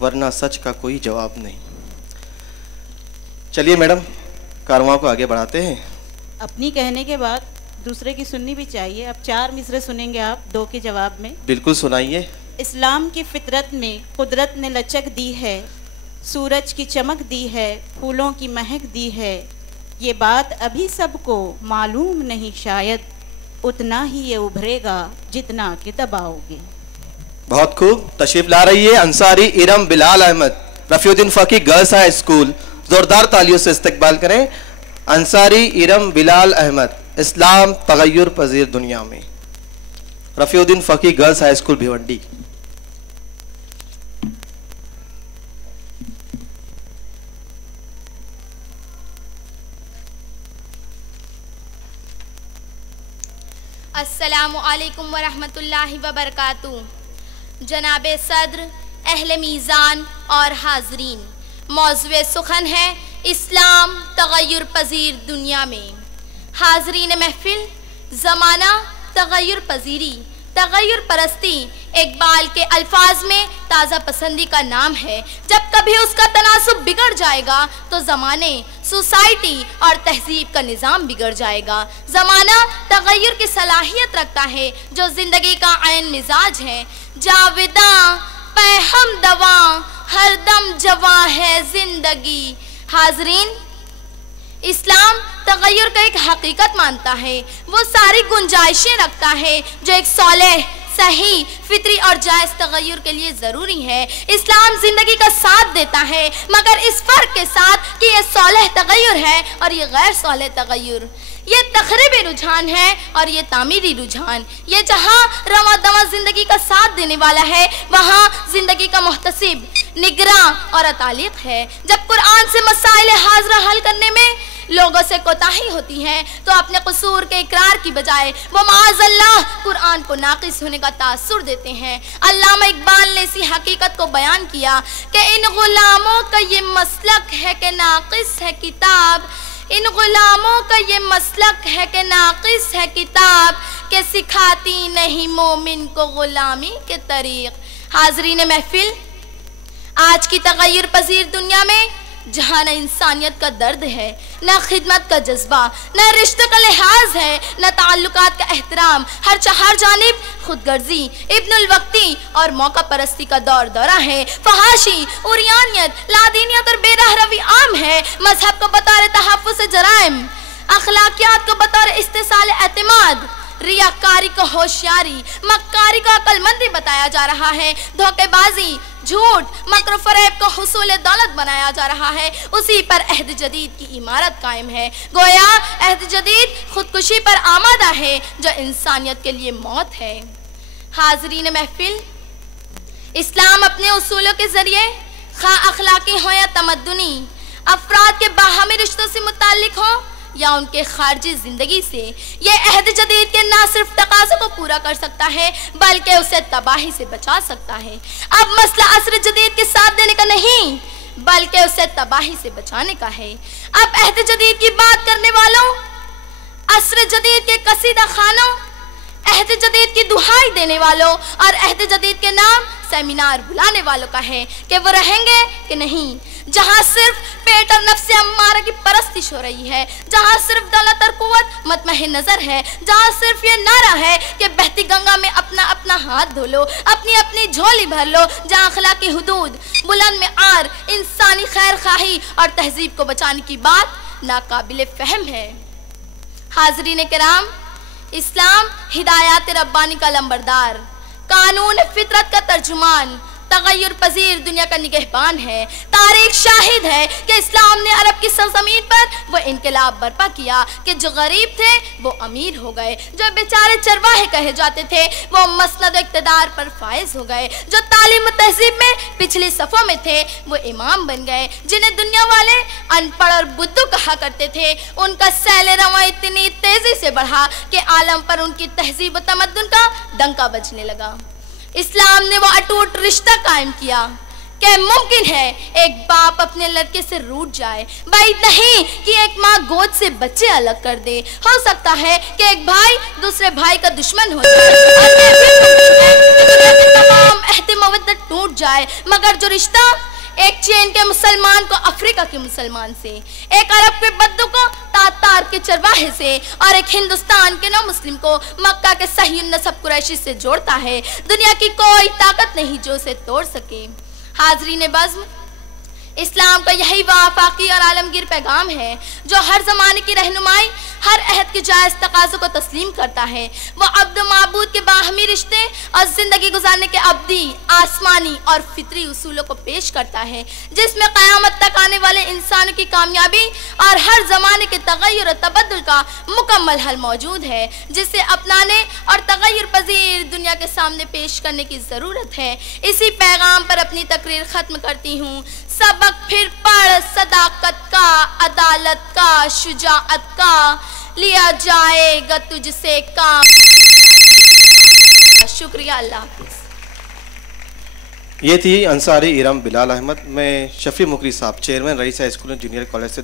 वरना सच का कोई जवाब नहीं। चलिए मैडम, कारवां को आगे बढ़ाते हैं। अपनी कहने के बाद दूसरे की सुननी भी चाहिए। अब 4 मिसरे सुनेंगे आप 2 के जवाब में। बिल्कुल सुनाइए। इस्लाम की फितरत में कुदरत ने लचक दी है, सूरज की चमक दी है, फूलों की महक दी है। ये बात अभी सबको मालूम नहीं, शायद उतना ही ये उभरेगा जितना कि दबाओगे। बहुत खूब। तशरीफ ला रही है Ansari Iram Bilal Ahmed, Rafiuddin Faqih girls high school. जोरदार तालियों से इस्तकबाल करें अंसारी इरम बिलाल अहमद, इस्लाम तगय्युर पजीर दुनिया में, Rafiuddin Faqih girls high school Bhiwandi. अस्सलामु अलैकुम वरहमतुल्लाहि वबरकातुहू। जनाबे सद्र, अहले मीज़ान और हाजरीन, मौज़ूए सुखन है इस्लाम तगय्युर पजीर दुनिया में। हाजरीन महफिल, ज़माना तगय्युर पजीरी, तगय्युर परस्ती इकबाल के अल्फाज में ताज़ा पसंदी का नाम है। जब कभी उसका तनासुब बिगड़ जाएगा तो ज़माने, सोसाइटी और तहजीब का निज़ाम बिगड़ जाएगा। ज़माना तगय्युर की सलाहियत रखता है जो ज़िंदगी का ऐन मिजाज है। जाविदा पैहम दवा हर दम जवा है ज़िंदगी। हाजरीन, इस्लाम तगय्युर का एक हकीकत मानता है, वो सारी गुंजाइशें रखता है जो एक सौलेह, सही, फितरी और जायज़ तगय्युर के लिए ज़रूरी है। इस्लाम ज़िंदगी का साथ देता है, मगर इस फ़र्क के साथ कि ये सौलेह तगय्युर है और ये गैर सौलेह तगय्युर। ये तखरीबी रुझान है और ये तामीरी रुझान। ये जहाँ रवा दवा ज़िंदगी का साथ देने वाला है, वहाँ ज़िंदगी का मुहतसिब, निगरां और अतालिक है। जब कुरान से मसाइल हाज़रा हल करने में लोगों से कोताही होती है तो अपने कसूर के इकरार की बजाय वो माज़अल्लाह कुरान को नाक़िस होने का तासुर देते हैं। अल्लामा इकबाल ने इसी हकीकत को बयान किया कि इन गुलामों का ये मसलक है कि नाक़िस है किताब, इन गुलामों का ये मसलक है कि नाक़िस है किताब, के सिखाती नहीं मोमिन को गुलामी के तरीक़। हाज़रीन महफिल, आज की तगय्युर पजीर दुनिया में जहाँ न इंसानियत का दर्द है, न खिदमत का जज्बा, न रिश्ते का लिहाज है, न ताल्लुकात का एहतराम, हर जानिब खुदगर्जी, इब्नुल वक्ती और मौका परस्ती का दौर दौरा है। फहाशी, उरियानियत, लादीनियत और बेराह रवी आम है। मजहब को बतौर तहफ़्फ़ुज़ जराइम, अखलाकियात को बतौर इस्तिसाल एतमाद, रियाकारी को होशियारी, मक्कारी को अक्लमंदी बताया जा रहा है। धोखेबाजी, झूठ, मक्र फरेब को हुसूल दौलत बनाया जा रहा है। उसी पर अहद जदीद की इमारत कायम है। गोया अहद जदीद खुदकुशी पर आमादा है जो इंसानियत के लिए मौत है। हाजरीन महफिल, इस्लाम अपने उसूलों के जरिए खा अखलाकी हो या तमद्दुनी, अफराद के बाहमी रिश्तों से मुताल्लिक हो या उनके खारजी जिंदगी से, ये अहद जदीद के ना सिर्फ तकाज़ों को पूरा कर सकता है बल्कि उसे तबाही से बचा सकता है। अब मसला असर जदीद के साथ देने का नहीं बल्कि उसे तबाही से बचाने का है। अब अहद जदीद की बात करने वालों, असर जदीद के कसीदा खानों, अहद जदीद की दुहाई देने वालों और अहद जदीद के नाम सेमिनार बुलाने वालों का है कि वो रहेंगे कि नहीं। जहाँ सिर्फ पेट और नफ्स अम्मारा की परस्तिश हो रही है, जहाँ सिर्फ दौलत और कुव्वत मतमहे नजर है, जहाँ सिर्फ ये नारा है कि बहती गंगा में अपना अपना हाथ धो लो, अपनी अपनी झोली भर लो, जहाँ अखलाकी हुदूद, बुलंद में आर, इंसानी खैर खाही और तहजीब को बचाने की बात नाकाबिल फहम है। हाजरीन किराम, इस्लाम हिदायत रब्बानी का लंबरदार, कानून फितरत का तर्जुमान, तगय्युर पजीर दुनिया का निगहबान है। तारीख शाहिद है कि इस्लाम ने अरब की सरजमीन पर वो इनकलाब बर्पा किया कि जो गरीब थे वो अमीर हो गए, जो बेचारे चरवाहे कहे जाते थे वो मसनद इक़्तिदार पर फायज हो गए, जो तालीम तहजीब में पिछली सफ़ों में थे वो इमाम बन गए, जिन्हें दुनिया वाले अनपढ़ और बुद्धू कहा करते थे उनका सैल रवा इतनी तेज़ी से बढ़ा कि आलम पर उनकी तहजीब व तमद्दुन का डंका बजने लगा। इस्लाम ने वो अटूट रिश्ता कायम किया क्या मुमकिन है एक बाप अपने लड़के से रूठ जाए? भाई नहीं कि एक माँ गोद से बच्चे अलग कर दे। हो सकता है कि एक भाई दूसरे भाई का दुश्मन हो जाए और तमाम एहते-मवद्दत टूट जाए, मगर जो रिश्ता एक चीन के मुसलमान को अफ्रीका के मुसलमान से, एक अरब के बद्दू को तातार के चरवाहे से और एक हिंदुस्तान के नौ मुस्लिम को मक्का के सही नसब कुरैशी से जोड़ता है, दुनिया की कोई ताकत नहीं जो उसे तोड़ सके। हाज़रीन बज़्म, इस्लाम का यही वाफाकी और आलमगीर पैगाम है जो हर ज़माने की रहनुमाई, हर अहद के जायज़ तकाज़ों को तस्लीम करता है। वो अब्द माबूद के बाहमी रिश्ते और ज़िंदगी गुजारने के अब्दी, आसमानी और फितरी उसूलों को पेश करता है, जिसमें क़यामत तक आने वाले इंसानों की कामयाबी और हर ज़माने के तग़य्युर और तबद्दुल का मुकम्मल हल मौजूद है, जिसे अपनाने और तग़य्युर पज़ीर दुनिया के सामने पेश करने की ज़रूरत है। इसी पैगाम पर अपनी तकरीर ख़त्म करती हूँ। सबक फिर पढ़, सदाकत का, अदालत का, शुजाअत का, लिया जाएगा तुझसे काम। शुक्रिया, अल्लाह हाफ़िज़। ये थी अंसारी इरम बिलाल अहमद। मैं शफी मुकरी साहब, chairman rice high school junior college से